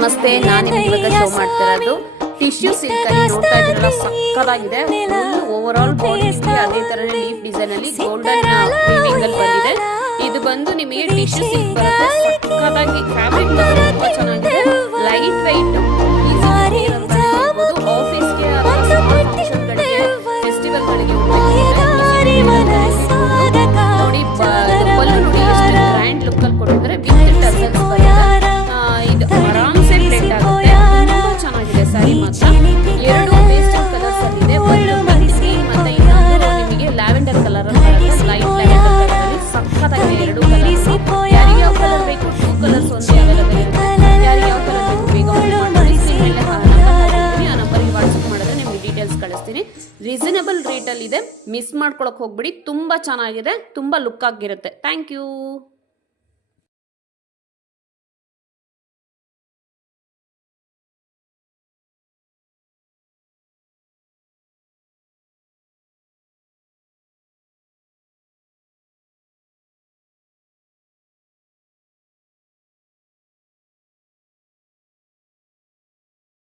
ನಮಸ್ತೆ, ನಾನು ನಿಮ್ಗೆ ಇವಾಗ ಶೋ ಮಾಡ್ತಾ ಇರೋದು ಟಿಶ್ಯೂ ಸಿಲ್ಕ್ ಅಲ್ಲಿ. ನೋಡ್ತಾ ಇದ್ರಲ್ಲ, ಸಕ್ಕತ್ತಾಗಿದೆ. ಓವರ್ ಆಲ್ ಬಾಡಿ ಅದೇ ತರ ಲೀಫ್ ಡಿಸೈನ್ ಅಲ್ಲಿ ಗೋಲ್ಡನ್ ವೀವಿಂಗ್ ಅಲ್ಲಿ ಬಂದಿದೆ. ಇದು ಬಂದು ನಿಮಗೆ ಟಿಶ್ಯೂ ಸಿಲ್ಕ್ ಬರುತ್ತೆ. ಸಕ್ಕತ್ತಾಗಿ ಫ್ಯಾಬ್ರಿಕ್ ತುಂಬಾ ಚೆನ್ನಾಗಿದೆ, ಲೈಟ್ ವೈಟ್, ಆಫೀಸ್ಗೆ ಅಥವಾ ಫಂಕ್ಷನ್ಗಳಿಗೆ, ಫೆಸ್ಟಿವಲ್ಗಳಿಗೆ ನೋಡಿ. ಪಲ್ಲು ನೋಡಿ ಎಷ್ಟು ಗ್ರ್ಯಾಂಡ್ ಲುಕ್ ಅಲ್ಲಿ ಕೊಟ್ಟಿದ್ದಾರೆ. ವಿತ್ ಟಸಲ್ಸ್ ಬರುತ್ತೆ. ಇದು ಆರಾಮ್ಸೆ ಬ್ಲೆಂಡ್ ಆಗುತ್ತೆ. ತುಂಬಾ ಚೆನ್ನಾಗಿದೆ ಸ್ಯಾರಿ ಮಾತ್ರ. ಎರಡು ಪೇಸ್ಟಲ್ ಕಲರ್ಸ್ ಅಲ್ಲಿ ಇದೆ. ಒಂದು ಮಿಂಟಿ ಮತ್ತೆ ಇನ್ನೊಂದು ನಿಮಗೆ ಲ್ಯಾವೆಂಡರ್ ಕಲರ್ ಅಲ್ಲಿ ಬರುತ್ತೆ. ಲೈಟ್ ಲ್ಯಾವೆಂಡರ್ ಕಲರ್ ಅಲ್ಲಿ ಸಕ್ಕತ್ತಾಗಿದೆ ಎರಡು ಕಲರ್. ಯಾರಿಗೆ ಯಾವ ಕಲರ್ ಬೇಕು, 2 ಕಲರ್ಸ್ ಒಂದೇ ಅವೈಲೇಬಲ್ ಇರುತ್ತೆ. ಯಾರಿಗೆ ಯಾವ ಕಲರ್ ಬೇಕು ಬೇಗ ಮಾಡಿ ಸ್ಕ್ರೀನ್ ಮೇಲೆ ಆ ನಂಬರ್ಗೆ ವಾಟ್ಸ್ಆಪ್ ಮಾಡಿದ್ರೆ ನಿಮಗೆ ಡೀಟೇಲ್ಸ್ ಕಳಿಸ್ತೀನಿ. ರೀಸನಬಲ್ ರೇಟ್ ಅಲ್ಲಿ ಇದೆ, ಮಿಸ್ ಮಾಡ್ಕೊಳಕ್ ಹೋಗ್ಬಿಡಿ. ತುಂಬಾ ಚೆನ್ನಾಗಿದೆ, ತುಂಬಾ ಲುಕ್ ಆಗಿರುತ್ತೆ. Thank you.